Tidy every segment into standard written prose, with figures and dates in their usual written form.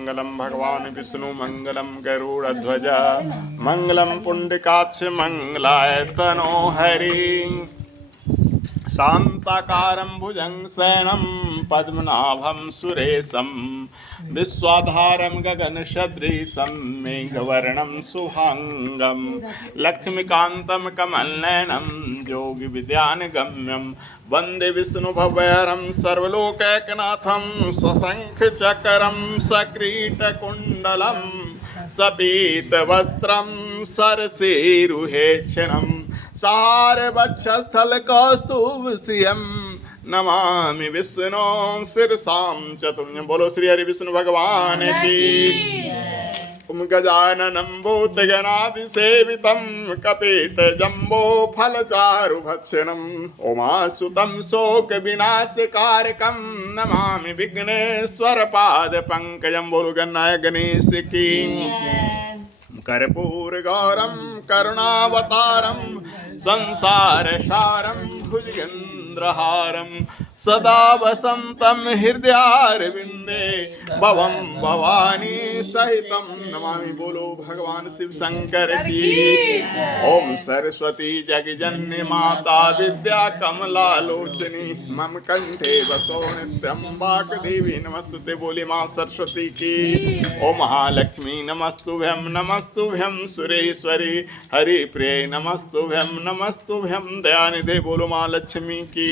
मंगलम भगवान विष्णु मंगलम गरुड़ध्वज मंगलम पुंडकाक्ष मंगलाय तनो हरि शांताकारं भुजंगशयनं पद्मनाभं सुरेशं विश्वाधारं गगनसदृशं मेघवर्णं शुभांगं लक्ष्मीकान्तं कमलनयनं योगिविद्यानगम्यं वन्दे विष्णुभवहरं सर्वलोकैकनाथं सशङ्खचक्रं सकिरीटकुण्डलं सपीतवस्त्रं सरसीरुहेक्षणं सारवक्षस्थलकौस्तुभश्रियं नमामि विष्णु शिरसां चतुर्भुजं। बोलो श्री हरि विष्णु भगवान की। ओम गजाननं भूतगणादिसेवितं कपितजम्बो फलचारुभक्षणम् उमासुतं शोकविनाशकारकं नमामि विघ्नेश्वरपादपङ्कजं। बोलो गणनायक गणेश की। कर्पूरगौरं करुणावतारं संसारसारं भुजगेन्द्रहारं सदा वसन्तं हृदयारविन्दे भवं भवानी सहितं नमामि। बोलो भगवान शिव शंकर की। ओम सरस्वती जगजननी माता विद्या कमलालोचनी मम कंठे बसो नित्यं वाग्देवी नमस्तुते। बोली माँ सरस्वती की। ओम महालक्ष्मी नमस्तुभ्यं नमस्तुभ्यं सुरेश्वरी हरिप्रिये नमस्तुभ्यं नमस्तुभ्यं दयानिधे। बोलो माँ लक्ष्मी की।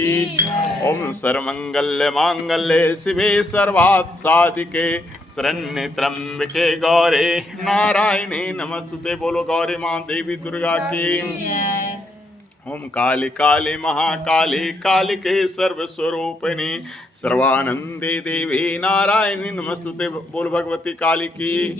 ओम सर्वमंगल्य मांगल्ये शिवे सर्वार्थ साधिके शरण्ये त्र्यंबके गौरे नारायणे नमस्तुते। बोलो गौरी माँ देवी दुर्गा की। ओम काली काली महाकाली कालिके सर्वस्वरूपिणी सर्वानंदे देवी नारायणी नमस्तुते। बोल भगवती काली की।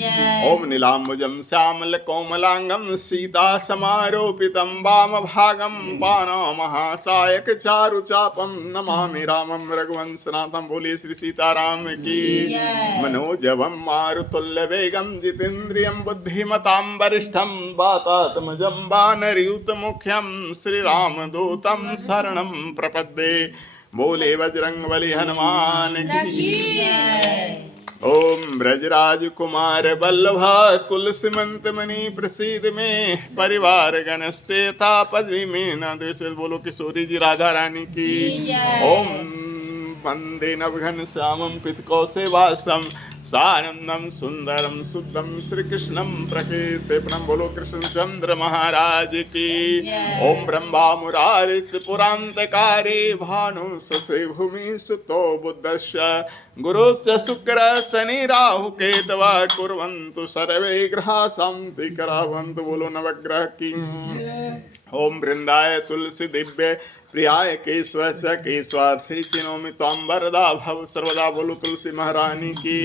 ओम नीलांबुजं श्यामल कोमलांगं सीता समारोपितं वामभागं पाणमहासायक चारुचापं नमामि रामं रघुवंशनाथं। बोलिए श्री सीताराम की। मनोजवं मारुतुल्यवेगं जितेन्द्रियं बुद्धिमतां वरिष्ठं वातात्मजं वानरयूथमुख्यं श्रीरामदूतं शरणं प्रपद्ये। बोले बजरंगबली हनुमान की। ओम ब्रजराज कुमार बल्लभा कुल सीमंत मणि प्रसिद्ध में परिवार गणस्तेता पदवी में न द्वेष। बोलो किशोरी जी राधा रानी की। ओम वंदे नवघन श्यामं पितकौसेवासं सानंदं सुंदरं शुद्धं श्री कृष्णं प्रकीर्तितं। बोलो कृष्णचंद्र महाराज की। ओम ब्रह्मा मुरारी त्रिपुरांतकारी भानु ससे भूमि सुतो बुद्धस्य गुरुश्च शुक्र शनि राहु केतवा कुर्वन्तु सर्वे ग्रहा शांति करावन्तु। बोलो नवग्रह की। ओम वृंदाय तुलसी दिव्य प्रियाय केशव केशवार्थी चिनोमि त्वां वरदा भव सर्वदा। बोलो तुलसी महारानी की।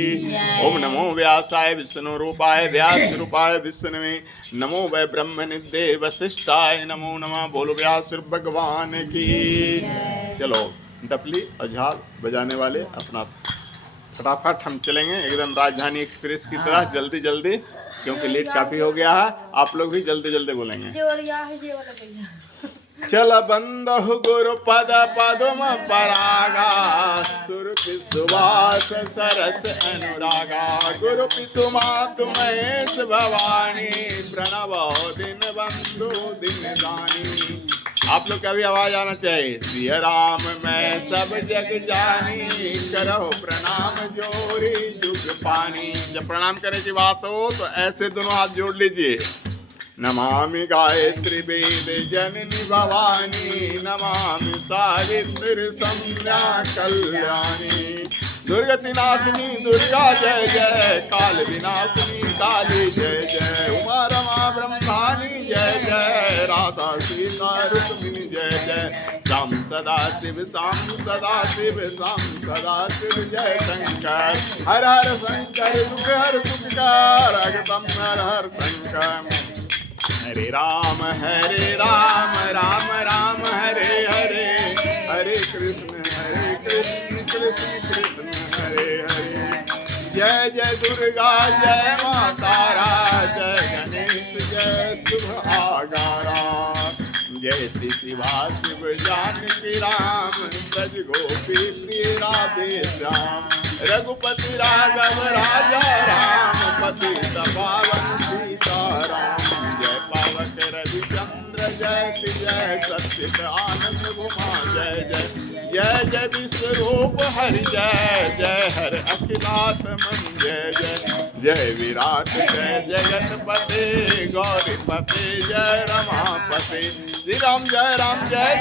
ओम नमो व्यासाय विष्णु रूपाय व्यास रूपाय विष्णुवे नमो वै ब्रह्म निधे वशिष्ठाय नमो नमः। बोलो व्यास भगवान की। चलो डपली और झाल बजाने वाले अपना फटाफट हम चलेंगे एकदम राजधानी एक्सप्रेस की तरह जल्दी जल्दी, क्योंकि लेट काफी हो गया है। आप लोग भी जल्दी जल्दी बोलेंगे। चल बंदहु गुरु पद पदम परागा सुरपि सुवास सरस अनुरागा गुरु पितु मातु महेश भवानी प्रणव दिन बंधु दिन दानी। आप लोग का भी आवाज आना चाहिए। श्री राम मैं सब जग जानी करो प्रणाम जोरी जुग पानी। जब प्रणाम करने की बात हो तो ऐसे दोनों हाथ जोड़ लीजिए। नमामि गायत्री वेद जननी भवानी नमामि सावित्री संज्ञा कल्याणी दुर्गति नाशिनी दुर्गा जय जय काल विनाशिनी काली जय जय उमा रमा ब्रह्मानी जय जय राधा सीता रुक्मिणी जय जय श्याम सदा शिव श्याम सदा शिव श्याम सदा शिव जय शंकर हर हर शंकर दुख हर सुखकार अगतम हर हर शंकर। हरे राम राम राम हरे हरे हरे कृष्ण कृष्ण कृष्ण हरे हरे। जय जय दुर्गा जय माता जय गणेश जय शुभ आगारा जय श्री शिवा शिव जानकी राम सज गोपी प्रिय राधे श्याम रघुपति राघव राजा चित आनंद घुमा जय जय जय जय विश्वरूप हरि जय जय हर अखिलात्मन जय जय जय विराट जय जगतपते गौरीपते जय रमापते श्री राम जय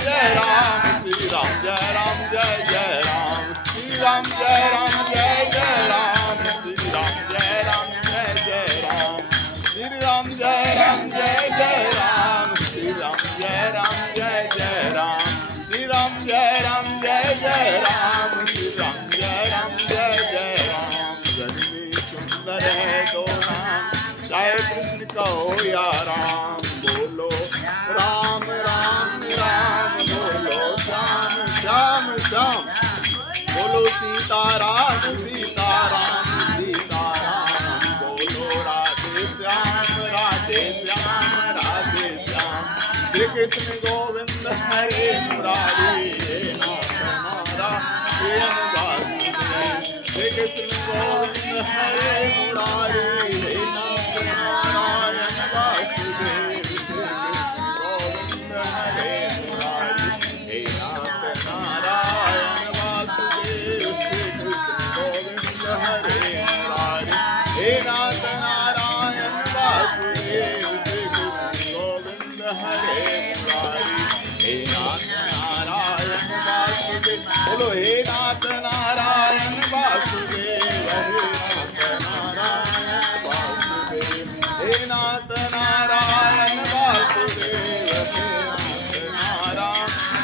जय राम श्री राम जय जय राम श्री राम जय जय राम श्री राम जय जय राम श्री राम जय जय राम श्री राम जय जय राम श्री राम जय जय राम श्री राम जय जय राम जग में सुंदर है दो नाम चाहे कृष्ण कहो या राम बोलो राम राम राम बोलो श्याम श्याम श्याम बोलो सीताराम सीताराम सीताराम बोलो राधे श्याम राधे श्याम राधे श्याम श्री कृष्ण गोविंद हरे मुरारी हे नाथ नारायण वासुदेव श्री कृष्ण गोविंद हरे मुरारी हे नाथ नारायण वासुदेव श्री कृष्ण गोविंद हरे मुरारी हे नाथ नारायण वासुदेव श्री कृष्ण गोविंद हरे मुरारी हे नाथ नारायण वासुदेव श्री कृष्ण गोविंद हरे मुरारी हे नाथ नारायण वासुदेव बोलो हे नाथ नारायण वासुदेव हे नाथ नारायण वासुदेव हे नाथ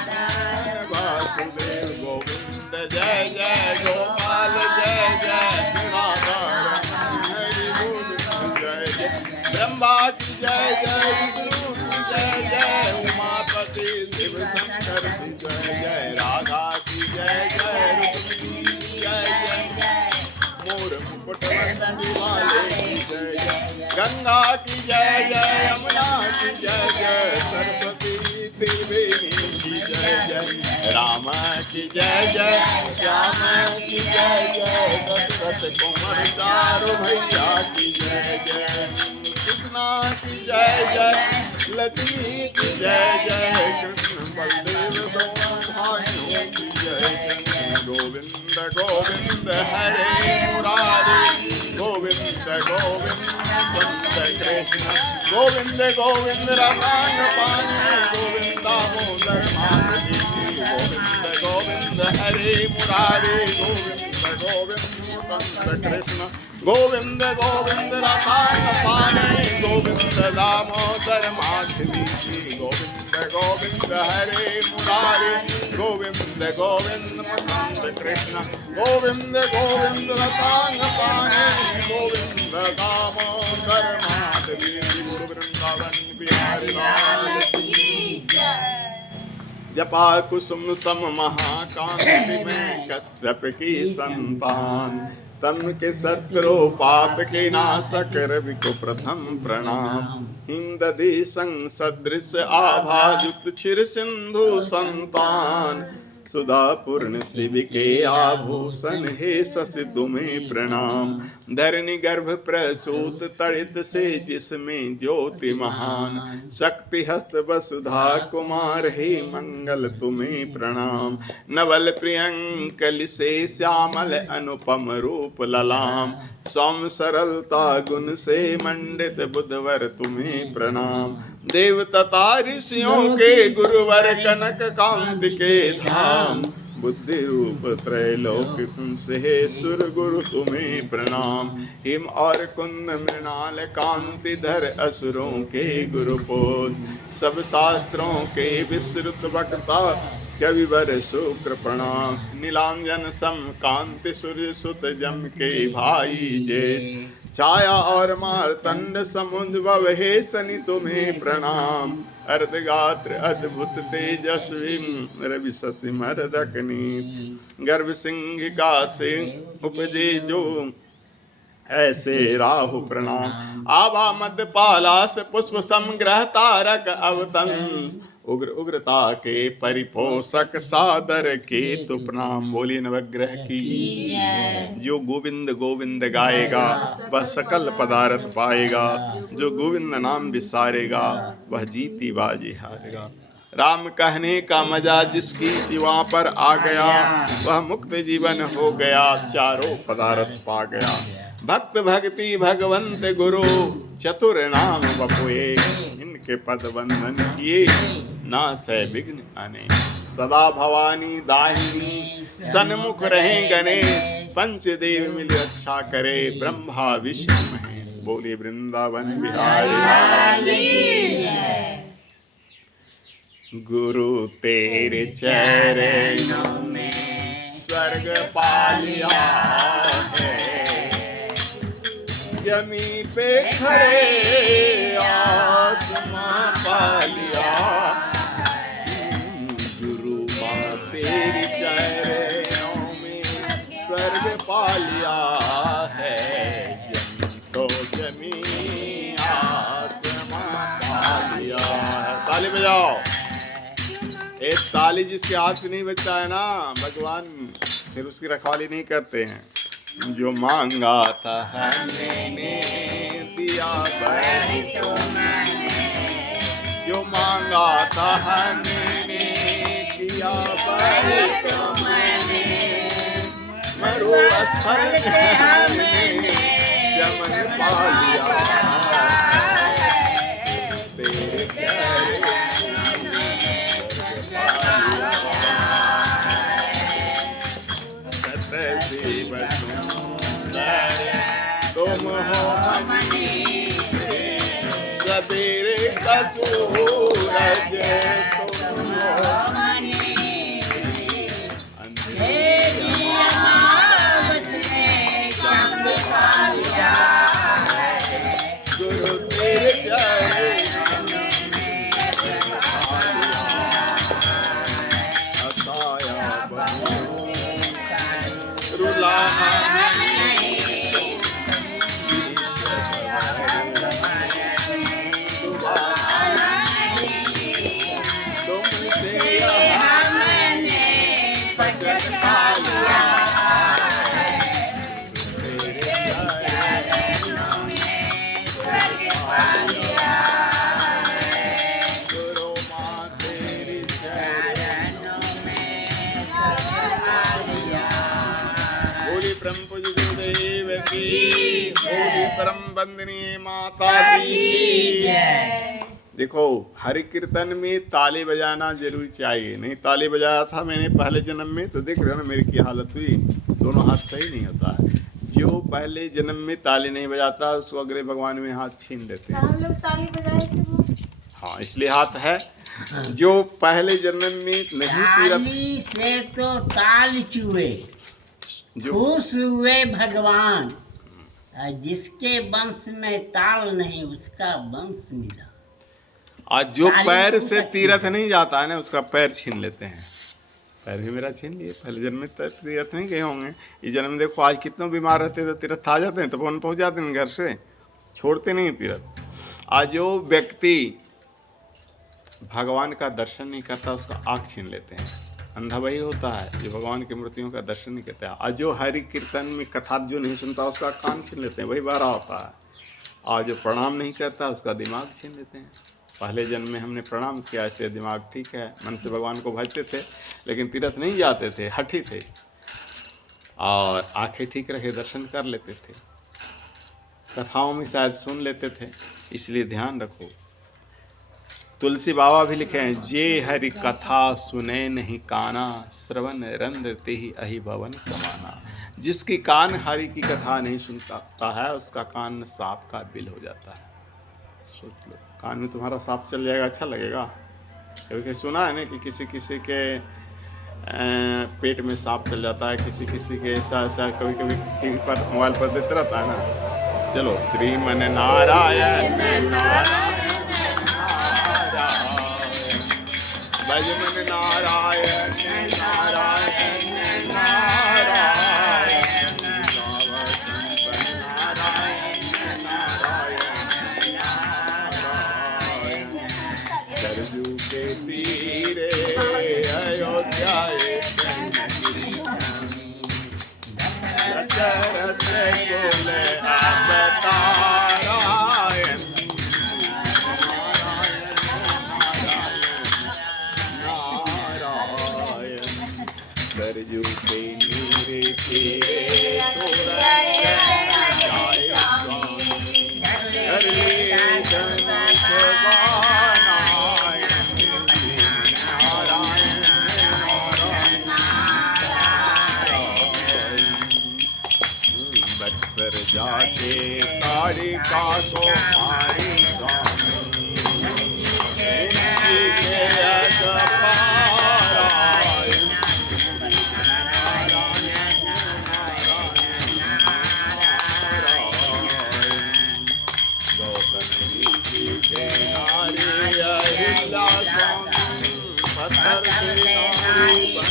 नारायण वासुदेव गोविंद जय जय गोपाल जय जय नारायण हरि गोविंद जय जय ब्रह्मा की जय जय विष्णु की जय जय उमापति शिव शंकर की जय जय राधा की जय जय रुक्मिणी की जय जय मोर मुकुट वंदी वाले की जय जय गंगा की जय जय यमुना की जय जय सरस्वती त्रिवेणी की जय जय राम की जय जय श्याम की जय जय दशरथ कुंवर चारु भैया की जय जय कृष्णा की जय जय लक्ष्मी की जय जय कृष्ण बलदेव दोनों भाइयों की जय जय गोविंद गोविंद हरे मुरारी गोविंद गोविंद कृष्ण गोविंद गोविंद रमांग पानी गोविंद दामोदर माधवी गोविंद गोविंद हरे मुरारी गोविंद गोविंद कृष्ण गोविंद गोविंद रमांग पानी गोविंद दामोदर माधवी गोविंद गोविंद हरे मुरारी गोविंद गोविंद कृष्ण गोविंद गोविंद रमांग पानी गोविंद दामोदर माधवी गुरु वृंदावन बिहारी लाल की जपा कुसुम सम महाकांति में कश्यप की संतान तम के शत्रु पाप के नाशक रवि को प्रथम प्रणाम हिंदधी संग सदृश आभा युक्त क्षीर सिंधु संतान सुधा पूर्ण शिव के आभूषण हे शशि तुम्हें प्रणाम धरणी गर्भ प्रसूत तड़ित से जिसमें ज्योति महान शक्ति हस्त वसुधा कुमार हे मंगल तुम्हें प्रणाम नवल प्रियंकल से श्यामल अनुपम रूप ललाम सौम सरलता गुण से मंडित बुधवर तुम्हें प्रणाम देव तथा ऋषियों के गुरुवर कनक कांति के धाम बुद्धि रूप त्रैलोक तुमसे हे सुर गुरु तुम्हें प्रणाम हिम और कुंद मृणाल कांति धर असुरों के गुरुपोत सब शास्त्रों के विस्तृत वक्ता कविवर शुक्र प्रणाम नीलांजन सम कांति सूर्य सुत जम के भाई जेश छाया और मारतंड समुद्र वहे शनि तुम्हें प्रणाम अर्धगात्र अद्भुत तेजस्वी रवि शशि मरदकनी गर्भ सिंहिका से उपजे जो ऐसे राहु प्रणाम आभा मध्य पालास पुष्प समग्रह तारक अवतंस उग्र उग्रता के परिपोषक सादर के तु प्रणाम बोली नवग्रह की जो गोविंद गोविंद गाएगा वह सकल पदार्थ पाएगा जो गोविंद नाम विसारेगा वह जीती बाजी हारेगा राम कहने का मजा जिसकी जीवा पर आ गया, वह मुक्त जीवन हो गया, चारों पदार्थ पा गया। भक्त भक्ति भगवंत गुरु चतुर नाम बपुए, इनके पद बंधन किए ना सह विघ्न आने। सदा भवानी दाहिनी सन्मुख रहे गणे, पंचदेव मिल रक्षा करे, ब्रह्मा विष्णु महेश। बोले वृंदावन बिहारी। गुरु तेरे चरणों में स्वर्ग पा लिया है, जमी पे खड़े आसमां पा लिया। गुरु माँ तेरे चरणों में स्वर्ग पा लिया है, जमी तो जमी आसमां पा लिया है। ताली बजाओ। एक ताली जिसके हाथ से नहीं बजता है ना, भगवान फिर उसकी रखवाली नहीं करते हैं। जो मांगा था मैंने दिया बड़ी तो मैंने, जो मांगा था मैंने दिया बड़ी तो मैंने, मरु स्थल हमने जमन पा लिया तेरे प्यारे। तुम हो मनी सवेरे का सूरज, तुम हो मनी अंधेरी अमावस में चांद पा लिया है। गुरु तेरे चरणों में अताया बनो रुलाना परम बंदनीय माता की। देखो हरि कीर्तन में ताली बजाना जरूर चाहिए, नहीं ताली बजाया था मैंने पहले जन्म में तो देख रहे हो ना मेरी क्या हालत हुई, दोनों हाथ सही नहीं होता है। जो पहले जन्म में ताली नहीं बजाता उसको अगले भगवान में हाथ छीन देते हैं। हम लोग ताली बजाए थे वो, हाँ इसलिए हाथ है। जो पहले जन्म में नहीं ताली से तो ताल चुए, खुश हुए भगवान, जिसके वंश में ताल नहीं उसका वंश मिला। आज जो पैर से तीरथ नहीं जाता है ना उसका पैर छीन लेते हैं। पैर भी मेरा छीन लिए, पहले जन्म में तीरथ नहीं गए होंगे, इस जन्म में देखो आज कितने बीमार रहते तो तीरथ आ जाते हैं, तो फोन पहुँच जाते हैं घर से, छोड़ते नहीं तीरथ। आज जो व्यक्ति भगवान का दर्शन नहीं करता उसका आँख छीन लेते हैं। अंधा वही होता है जो भगवान की मूर्तियों का दर्शन नहीं करता है। आज जो हरि कीर्तन में कथा जो नहीं सुनता उसका कान छीन लेते हैं, वही बारा होता है। आज जो प्रणाम नहीं करता उसका दिमाग छीन लेते हैं। पहले जन्म में हमने प्रणाम किया इसलिए दिमाग ठीक है, मन से भगवान को भजते थे लेकिन तीर्थ नहीं जाते थे, हठी थे, और आंखें ठीक रखे दर्शन कर लेते थे, कथाओं में शायद सुन लेते थे। इसलिए ध्यान रखो, तुलसी बाबा भी लिखे हैं, जे हरि कथा सुने नहीं काना, श्रवण रंध्र ते ही अहि भवन समाना। जिसकी कान हरि की कथा नहीं सुन सकता है उसका कान सांप का बिल हो जाता है। सोच लो, कान में तुम्हारा सांप चल जाएगा, अच्छा लगेगा? कभी सुना है ना कि किसी किसी के पेट में सांप चल जाता है, किसी किसी के ऐसा कभी कभी किसी पर मोबाइल पर देते रहता है ना। चलो, श्रीमन नारायण नारायण भजमन नारायण नारायण नारायण नारायण नारायण सरजू के तीरे अयोध्या दशरथ कुल अवतारायण के ताड़िका को मारी स्वामी जी के यज्ञ पारायण गौतम जी के नारी अहिल्या स्वामी पत्थर से नारी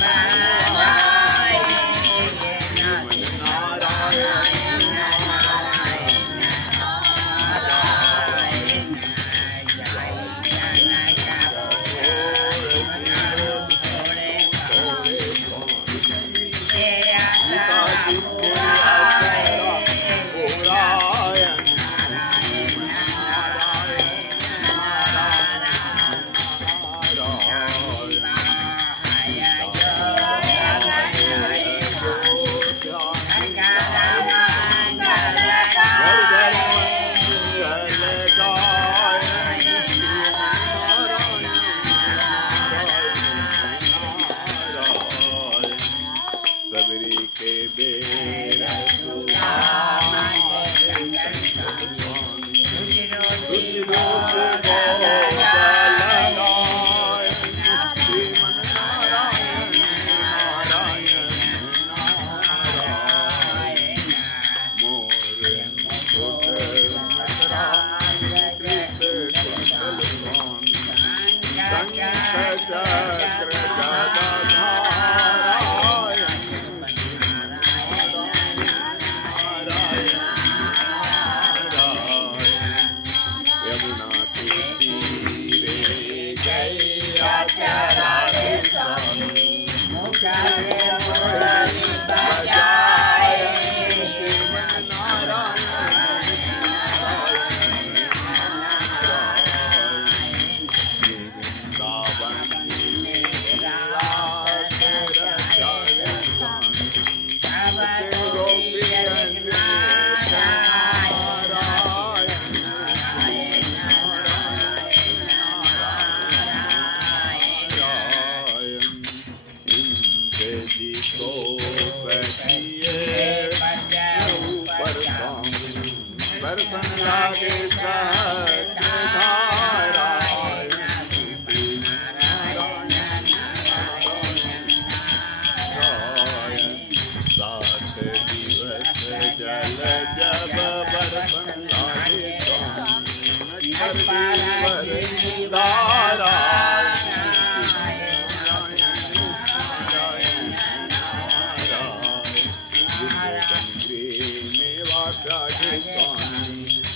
सबरी के बेर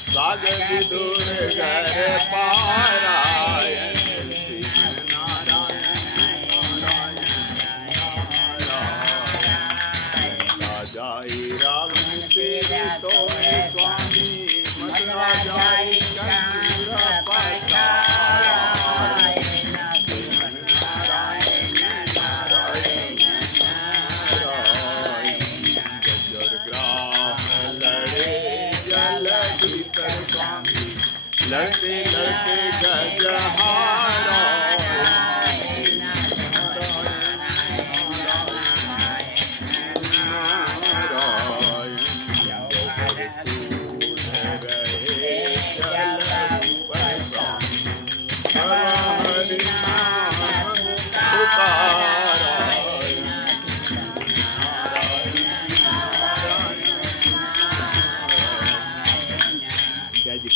सागर दूर घर पारायण जाई राम तेरे तो स्वामी मथुरा जाई कंजूर पठारायण लड़ते लड़ते गजहारा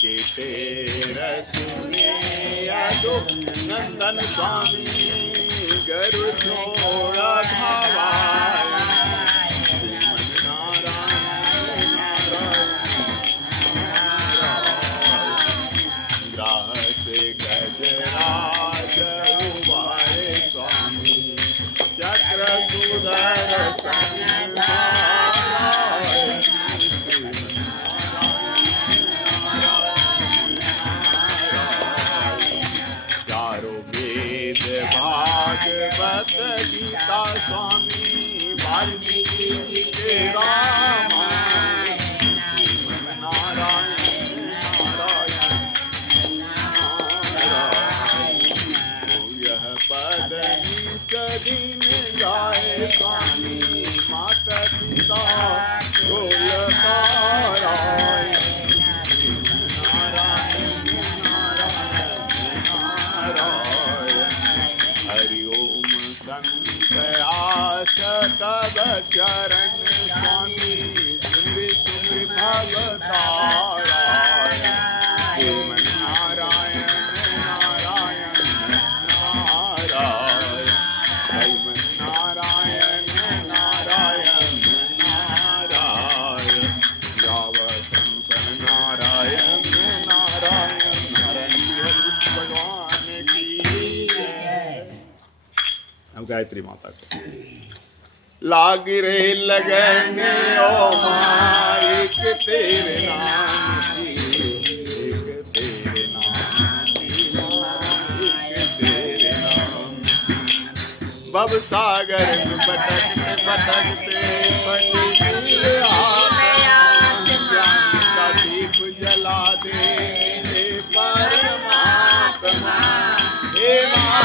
के तेरा सुने यादो नंदन स्वामी गरु छोड़ा धावा ग्राह से गजराज उबारे स्वामी चक्र सुधर भागवत गीता स्वामी चरण स्वामी सुमि सुमि भवतारा श्रीमन नारायण नारायण नारायण श्रीमन नारायण नारायण नारायण याव संतन नारायण नारायण नारायण भगवान की जय। अब गायत्री माता को लाग रे लगन ओ माँ एक तेरे नाम की, एक तेरे नाम की माँ, एक तेरे नाम की। भव सागर में भटकते भटकते पंडित आ गया, ज्ञान का दीप जला दे हे परमात्मा हे माँ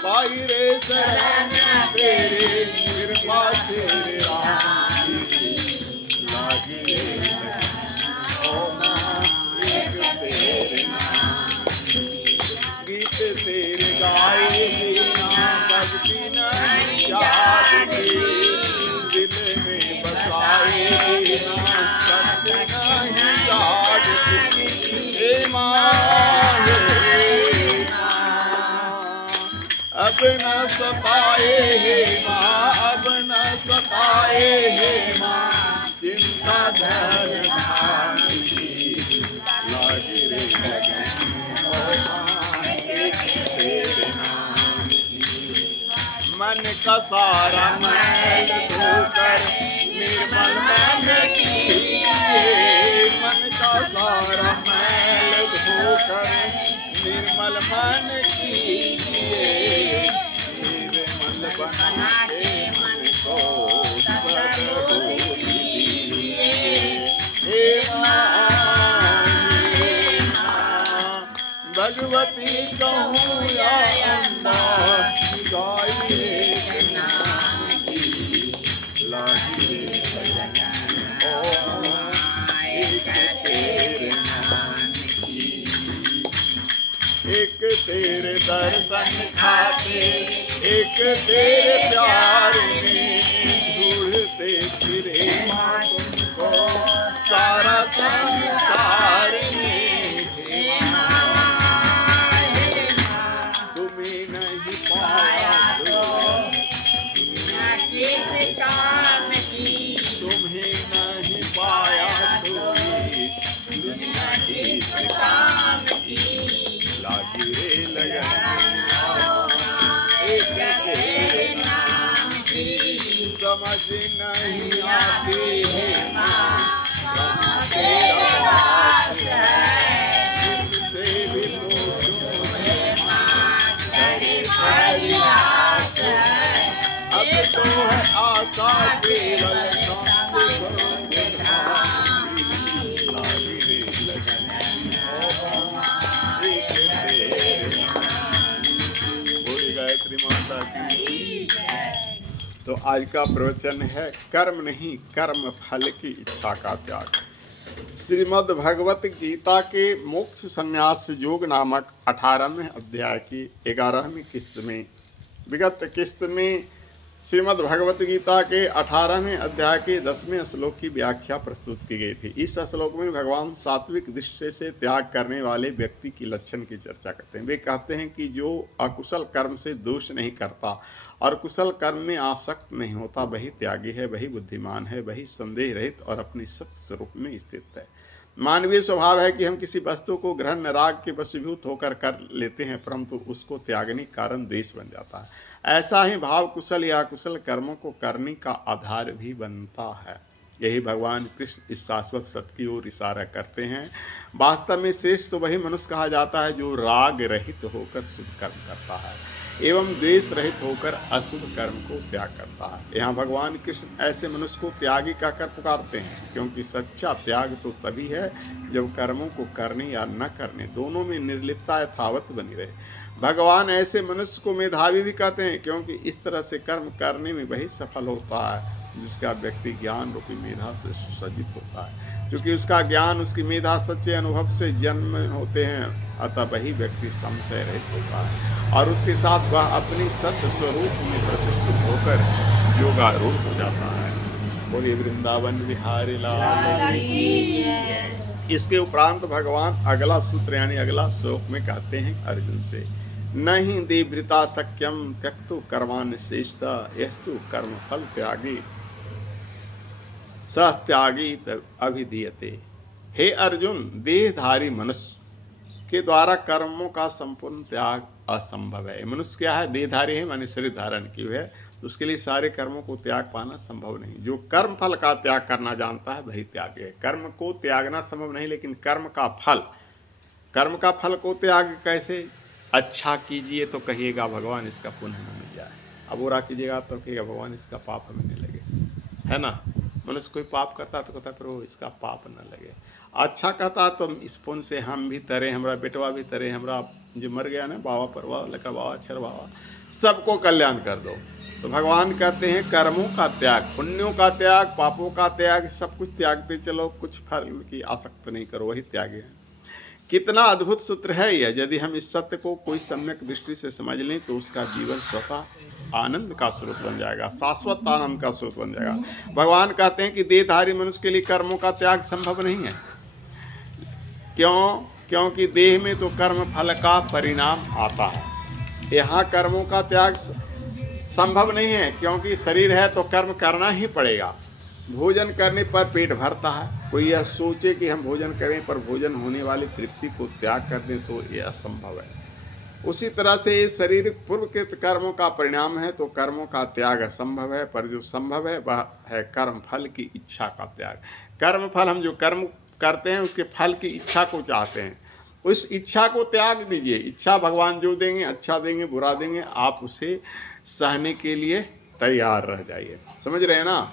पाई रे शरण तेरे कृपा तेरे आशीष लागी रे ओ माँ एक तेरे नाम गीत तेरे गाए बिना भक्ति नहीं जागती दिल में बसाए बिना भक्ति नहीं जागती हे माँ अब न सताए हे माँ अब न सताए हे माँ चिंता धर भारी लागे रे लगन ओ माँ एक तेरे नाम की। मन का सारा मैल धोकर निर्मल मन कीजिए, मन का सारा मैल धोकर निर्मल मन कीजिए, मेरे मन बना के मन को सद्बुद्धि दीजिए हे माँ भगवती कहूँ या अम्बा गाइए नाम की लागी ओ एक तेरे नाम की। एक तेरे दर्शन खाते एक तेरे प्यार में ढूंढते फिरे माँ तुमको सारा संसार में हे माँ तुम्हें नहीं पाया तो दुनिया किस काम की, तुम्हें नहीं पाया तो दुनिया किस काम की लागी रे लगन एक तेरे नाम की समझ नहीं आती है माँ तेरा वास है जिससे भी पूछूं है माँ तेरी बड़ी आस है अब तो है आशा केवल तुमसे करूँगे लागी रे लगन गायत्री माता की। तो आज का प्रवचन है कर्म नहीं कर्म फल की इच्छा का त्याग। श्रीमद् भगवत गीता के मोक्ष संन्यास योग नामक 18वें अध्याय की 11वीं किस्त में विगत किस्त में श्रीमद् भगवत गीता के 18वें अध्याय के 10वें श्लोक की व्याख्या प्रस्तुत की गई थी। इस श्लोक में भगवान सात्विक दृष्टि से त्याग करने वाले व्यक्ति की लक्षण की चर्चा करते हैं। वे कहते हैं कि जो अकुशल कर्म से दोष नहीं करता और कुशल कर्म में आसक्त नहीं होता वही त्यागी है, वही बुद्धिमान है, वही संदेह रहित और अपने सत्य स्वरूप में स्थित है। मानवीय स्वभाव है कि हम किसी वस्तु को ग्रहण राग के वशीभूत होकर कर लेते हैं, परंतु उसको त्यागने के कारण द्वेष बन जाता है। ऐसा ही भाव कुशल या कुशल कर्मों को करने का आधार भी बनता है। यही भगवान कृष्ण इस शाश्वत सत्य की ओर इशारा करते हैं। वास्तव में श्रेष्ठ तो वही मनुष्य कहा जाता है जो राग रहित होकर शुभ कर्म करता है एवं द्वेष रहित होकर अशुभ कर्म को त्याग करता है। यहाँ भगवान कृष्ण ऐसे मनुष्य को त्यागी कहकर पुकारते हैं, क्योंकि सच्चा त्याग तो तभी है जब कर्मों को करने या न करने दोनों में निर्लिप्तता यथावत बनी रहे। भगवान ऐसे मनुष्य को मेधावी भी कहते हैं, क्योंकि इस तरह से कर्म करने में वही सफल होता है जिसका व्यक्ति ज्ञान रूपी मेधा से सुसज्जित होता है। क्योंकि उसका ज्ञान, उसकी मेधा सच्चे अनुभव से जन्म होते हैं, अतः वही व्यक्ति संशय रहित होता है और उसके साथ वह अपनी सत्य स्वरूप में प्रतिष्ठित होकर योगारूढ़ हो जाता है। बोलिए वृंदावन बिहारी लाल की। इसके उपरांत भगवान अगला सूत्र यानी अगला श्लोक में कहते हैं अर्जुन से, नहीं देवृता शक्यम त्यक्तु कर्मान्यशेषता यस्तु कर्म फल त्यागी सह त्यागी अभिधीयते। हे अर्जुन, देहधारी मनुष्य के द्वारा कर्मों का संपूर्ण त्याग असंभव है। मनुष्य क्या है? देहधारी है, माने शरीर धारण किए है, तो उसके लिए सारे कर्मों को त्याग पाना संभव नहीं। जो कर्म फल का त्याग करना जानता है वही त्याग है। कर्म को त्यागना संभव नहीं, लेकिन कर्म का फल को त्याग कैसे? अच्छा कीजिए तो कहिएगा भगवान इसका पुण्य हमें मिल जाए, अब बुरा कीजिएगा तो कहिएगा भगवान इसका पाप हमें नहीं लगे, है ना। मनुष्य कोई पाप करता तो कहता प्रभु इसका पाप न लगे। अच्छा कहता तो इस पुण्य से हम भी तरे, हमारा बेटवा भी तरे, हमारा जो मर गया ना बाबा परवा लका बाबा छर बाबा, सबको कल्याण कर दो। तो भगवान कहते हैं कर्मों का त्याग, पुण्यों का त्याग, पापों का त्याग, सब कुछ त्यागते चलो, कुछ फल की आसक्त नहीं करो, वही त्याग है। कितना अद्भुत सूत्र है यह। यदि हम इस सत्य को कोई सम्यक दृष्टि से समझ लें तो उसका जीवन स्वतः आनंद का स्रोत बन जाएगा, शाश्वत आनंद का स्रोत बन जाएगा। भगवान कहते हैं कि देहधारी मनुष्य के लिए कर्मों का त्याग संभव नहीं है। क्यों? क्योंकि देह में तो कर्म फल का परिणाम आता है, यहाँ कर्मों का त्याग संभव नहीं है, क्योंकि शरीर है तो कर्म करना ही पड़ेगा। भोजन करने पर पेट भरता है, कोई यह सोचे कि हम भोजन करें पर भोजन होने वाली तृप्ति को त्याग कर दें तो यह असंभव है। उसी तरह से ये शरीर पूर्वकृत कर्मों का परिणाम है, तो कर्मों का त्याग असंभव है, पर जो संभव है वह है कर्म फल की इच्छा का त्याग। कर्म फल, हम जो कर्म करते हैं उसके फल की इच्छा को चाहते हैं, उस इच्छा को त्याग दीजिए। इच्छा भगवान जो देंगे, अच्छा देंगे बुरा देंगे, आप उसे सहने के लिए तैयार रह जाइए। समझ रहे हैं ना?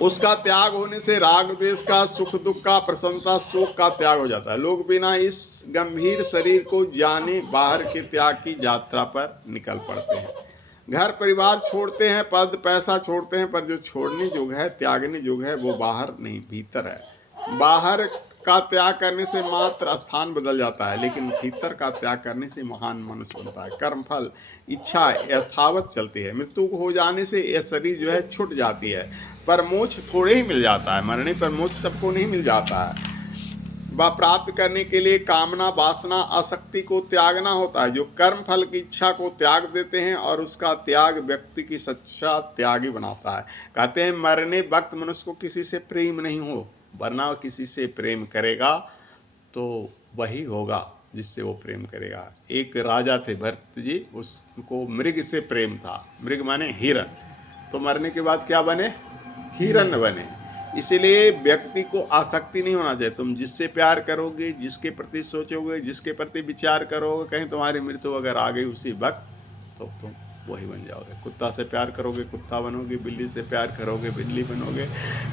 उसका त्याग होने से राग द्वेष का, सुख दुख का, प्रसन्नता शोक का त्याग हो जाता है। लोग बिना इस गंभीर शरीर को जाने बाहर के त्याग की यात्रा पर निकल पड़ते हैं। घर परिवार छोड़ते हैं, पद पैसा छोड़ते हैं, पर जो छोड़ने योग्य है, त्यागने योग्य है, वो बाहर नहीं भीतर है। बाहर का त्याग करने से मात्र स्थान बदल जाता है, लेकिन भीतर का त्याग करने से महान मनुष्य बनता है। कर्म फल इच्छा यथावत चलती है। मृत्यु हो जाने से यह शरीर जो है छूट जाती है, पर मोक्ष थोड़े ही मिल जाता है। मरने पर मोक्ष सबको नहीं मिल जाता है। वह प्राप्त करने के लिए कामना, वासना, आसक्ति को त्यागना होता है। जो कर्म फल की इच्छा को त्याग देते हैं और उसका त्याग व्यक्ति की सच्चा त्यागी बनाता है। कहते हैं मरने वक्त मनुष्य को किसी से प्रेम नहीं हो, वरना किसी से प्रेम करेगा तो वही होगा जिससे वो प्रेम करेगा। एक राजा थे भरत जी, उसको मृग से प्रेम था। मृग माने हिरण, तो मरने के बाद क्या बने? हिरण बने। इसीलिए व्यक्ति को आसक्ति नहीं होना चाहिए। तुम जिससे प्यार करोगे, जिसके प्रति सोचोगे, जिसके प्रति विचार करोगे, कहीं तुम्हारी मृत्यु अगर आ गई उसी वक्त, तो तुम वही बन जाओगे। कुत्ता से प्यार करोगे कुत्ता बनोगे, बिल्ली से प्यार करोगे बिल्ली बनोगे,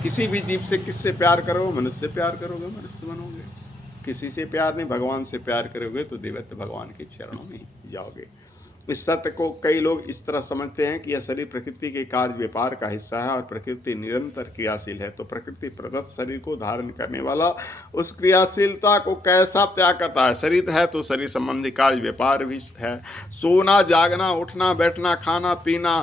किसी भी जीव से किससे प्यार करोगे, मनुष्य से प्यार करोगे मनुष्य बनोगे। किसी से प्यार नहीं, भगवान से प्यार करोगे तो देवत्व भगवान के चरणों में जाओगे। इस सत्य को कई लोग इस तरह समझते हैं कि यह शरीर प्रकृति के कार्य व्यापार का हिस्सा है और प्रकृति निरंतर क्रियाशील है, तो प्रकृति प्रदत्त शरीर को धारण करने वाला उस क्रियाशीलता को कैसा त्याग करता है? शरीर है तो शरीर संबंधी कार्य व्यापार भी है। सोना, जागना, उठना, बैठना, खाना, पीना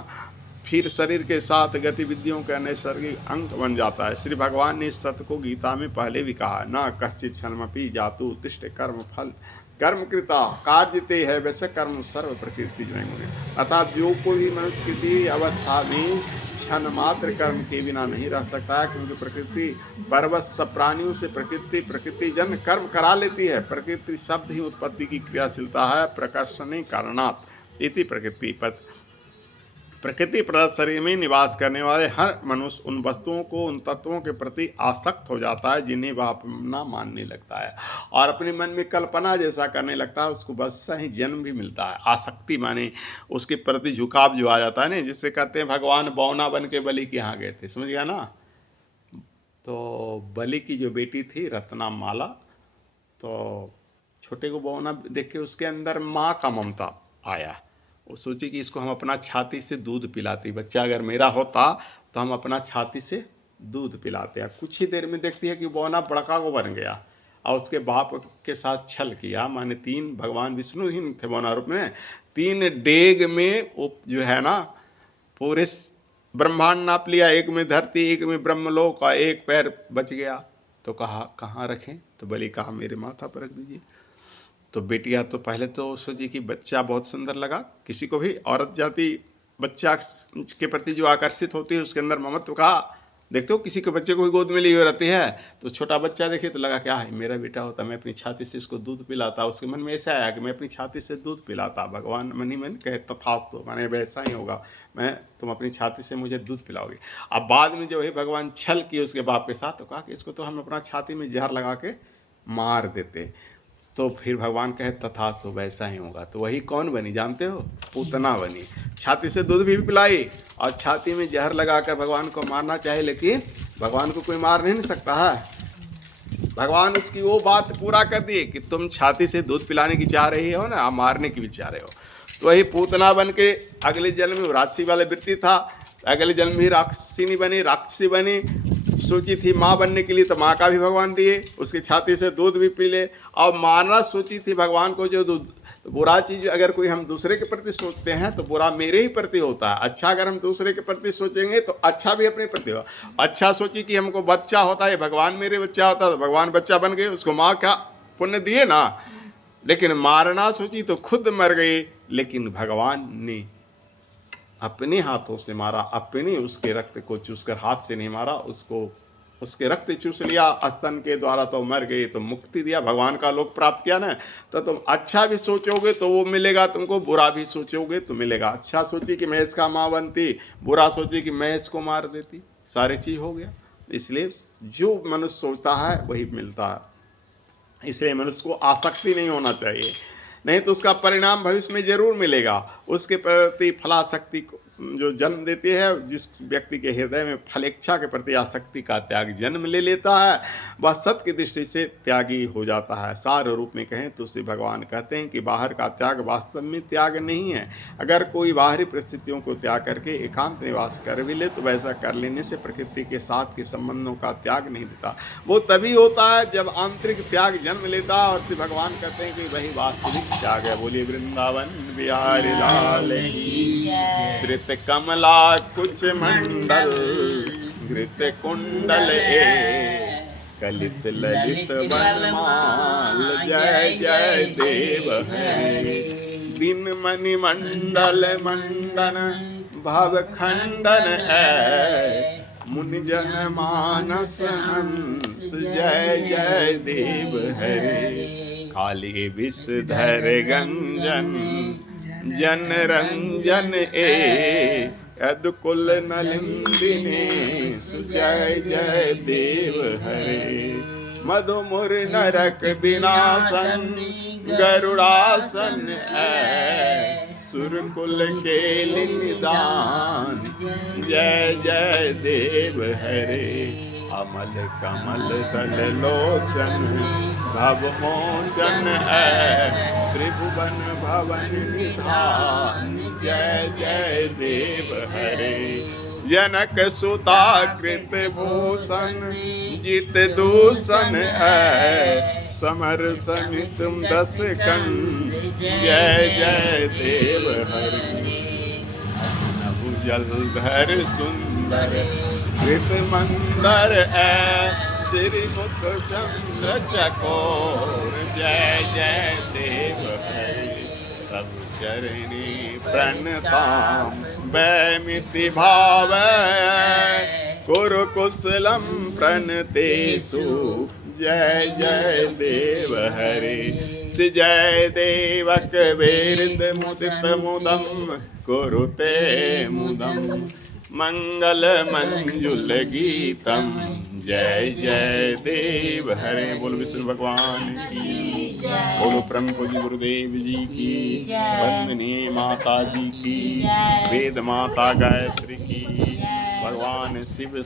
फिर शरीर के साथ गतिविधियों का नैसर्गिक अंग बन जाता है। श्री भगवान ने इस सत्य को गीता में पहले भी कहा, न कश्चित् क्षणमपि जातु उत्तिष्ठ कर्म फल कर्म कृता कार्जिते है वैसे कर्म सर्व प्रकृति जय। अर्थात जो कोई मनुष्य किसी अवस्था में क्षण मात्र कर्म के बिना नहीं रह सकता है, क्योंकि प्रकृति पर्वत सब प्राणियों से प्रकृति जन कर्म करा लेती है। प्रकृति शब्द ही उत्पत्ति की क्रियाशीलता है। प्रकर्षणे कारणात् इति प्रकृति प्रदत्त शरीर में निवास करने वाले हर मनुष्य उन वस्तुओं को, उन तत्वों के प्रति आसक्त हो जाता है जिन्हें वह अपना मानने लगता है और अपने मन में कल्पना जैसा करने लगता है। उसको बस ही जन्म भी मिलता है। आसक्ति माने उसके प्रति झुकाव जो आ जाता है ना, जिससे कहते हैं भगवान बौना बन के बलि के यहाँ गए थे, समझ गया ना। तो बलि की जो बेटी थी रत्ना माला, तो छोटे को बौना देख के उसके अंदर माँ का ममता आया। वो सोची कि इसको हम अपना छाती से दूध पिलाती, बच्चा अगर मेरा होता तो हम अपना छाती से दूध पिलाते। अब कुछ ही देर में देखती है कि बौना बड़का को बन गया और उसके बाप के साथ छल किया। माने 3 भगवान विष्णु ही थे बौना रूप में, 3 डेग में वो जो है ना पूरे ब्रह्मांड नाप लिया, एक में धरती, एक में ब्रह्मलोक और एक पैर बच गया। तो कहा कहाँ रखें? तो बलि कहा मेरे माथा पर रख दीजिए। तो बेटिया तो पहले तो सोची कि बच्चा बहुत सुंदर लगा, किसी को भी औरत जाति बच्चा के प्रति जो आकर्षित होती है उसके अंदर ममत्व का, देखते हो किसी के बच्चे को भी गोद में ली हुई रहती है तो छोटा बच्चा देखे तो लगा क्या है मेरा बेटा होता, मैं अपनी छाती से इसको दूध पिलाता। उसके मन में ऐसा आया कि मैं अपनी छाती से दूध पिलाता। भगवान मन ही मन कहे तथास्तु, माने वैसा ही होगा, मैं तुम अपनी छाती से मुझे दूध पिलाओगे। अब बाद में जो है भगवान छल किए उसके बाप के साथ, तो कहा कि इसको तो हम अपना छाती में जहर लगा के मार देते। तो फिर भगवान कहे तथास्तु वैसा ही होगा। तो वही कौन बनी जानते हो? पूतना बनी। छाती से दूध भी पिलाई और छाती में जहर लगाकर भगवान को मारना चाहे, लेकिन भगवान को कोई मार नहीं सकता है। भगवान उसकी वो बात पूरा कर दिए कि तुम छाती से दूध पिलाने की चाह रही हो ना, आप मारने की भी चाह रहे हो। तो वही पूतना बन के अगले जन्म में राक्षसी वाले वृत्ति था, अगले जन्म भी राक्षसी बनी, राक्षसी बनी। सोची थी माँ बनने के लिए तो माँ का भी भगवान दिए, उसकी छाती से दूध भी पी ले। और मारना सोची थी भगवान को जो दूध, तो बुरा चीज़ अगर कोई हम दूसरे के प्रति सोचते हैं तो बुरा मेरे ही प्रति होता है। अच्छा अगर हम दूसरे के प्रति सोचेंगे तो अच्छा भी अपने प्रति हो। अच्छा सोची कि हमको बच्चा होता है, भगवान मेरे बच्चा होता तो भगवान बच्चा बन गए, उसको माँ क्या पुण्य दिए ना। लेकिन मारना सोची तो खुद मर गई, लेकिन भगवान ने अपने हाथों से मारा, अपने उसके रक्त को चूसकर, हाथ से नहीं मारा, उसको उसके रक्त चूस लिया स्तन के द्वारा, तो मर गई, तो मुक्ति दिया, भगवान का लोक प्राप्त किया ना। तो तुम अच्छा भी सोचोगे तो वो मिलेगा तुमको, बुरा भी सोचोगे तो मिलेगा। अच्छा सोची कि मैं इसका माँ बनती, बुरा सोची कि मैं इसको मार देती, सारी चीज़ हो गया। इसलिए जो मनुष्य सोचता है वही मिलता है। इसलिए मनुष्य को आसक्ति नहीं होना चाहिए, नहीं तो उसका परिणाम भविष्य में जरूर मिलेगा। उसके प्रति फलासक्ति जो जन्म देती है, जिस व्यक्ति के हृदय में फलेच्छा के प्रति आसक्ति का त्याग जन्म ले लेता है, वह सत्य की दृष्टि से त्यागी हो जाता है। सार रूप में कहें तो श्री भगवान कहते हैं कि बाहर का त्याग वास्तव में त्याग नहीं है। अगर कोई बाहरी परिस्थितियों को त्याग करके एकांत निवास कर भी ले तो वैसा कर लेने से प्रकृति के साथ के संबंधों का त्याग नहीं देता। वो तभी होता है जब आंतरिक त्याग जन्म लेता है, और श्री भगवान कहते हैं कि वही वास्तविक त्याग है। बोलिए वृंदावन बिहारी लाल की। श्रित कमला कुच मंडल घृत कुंडल कलित ललित बनमाल जय जय देव हरे। दिन मणि मंडल मंडन भव खंडन मुनि जन मानस हंस जय जय देव हरे। काली विषधर गंजन जन रंजन यदुकुल नलिंदिने जय जय देव हरे। मधुमुर नरक विनाशन गरुड़ासन सुरकुल के निदान जय जय देव हरे। अमल कमल दल लोचन भव मोचन त्रिभुवन भवन निधान जय जय देव हरे। जनक सुता कृत भूषण जित दूषण समर समित 10 कंठ जय जय देव हरे। जलधर सुंदर कृत मंदर श्रीमुख चंद्र चकोर जय जय देव हरे। सब चरणी प्रणताम वैमिति भाव कुरु कुशलम प्रणतेषु जय जय देव हरे। जय देवक वेरिंद मुदित मुदम कुरुते मुदम मंगल मंजुल गीतम जय जय देव हरे। बोलो विष्णु भगवान की, बोलो परम पूज्य गुरुदेव जी की, वंदनीय माता जी की, वेद माता गायत्री की, भगवान शिव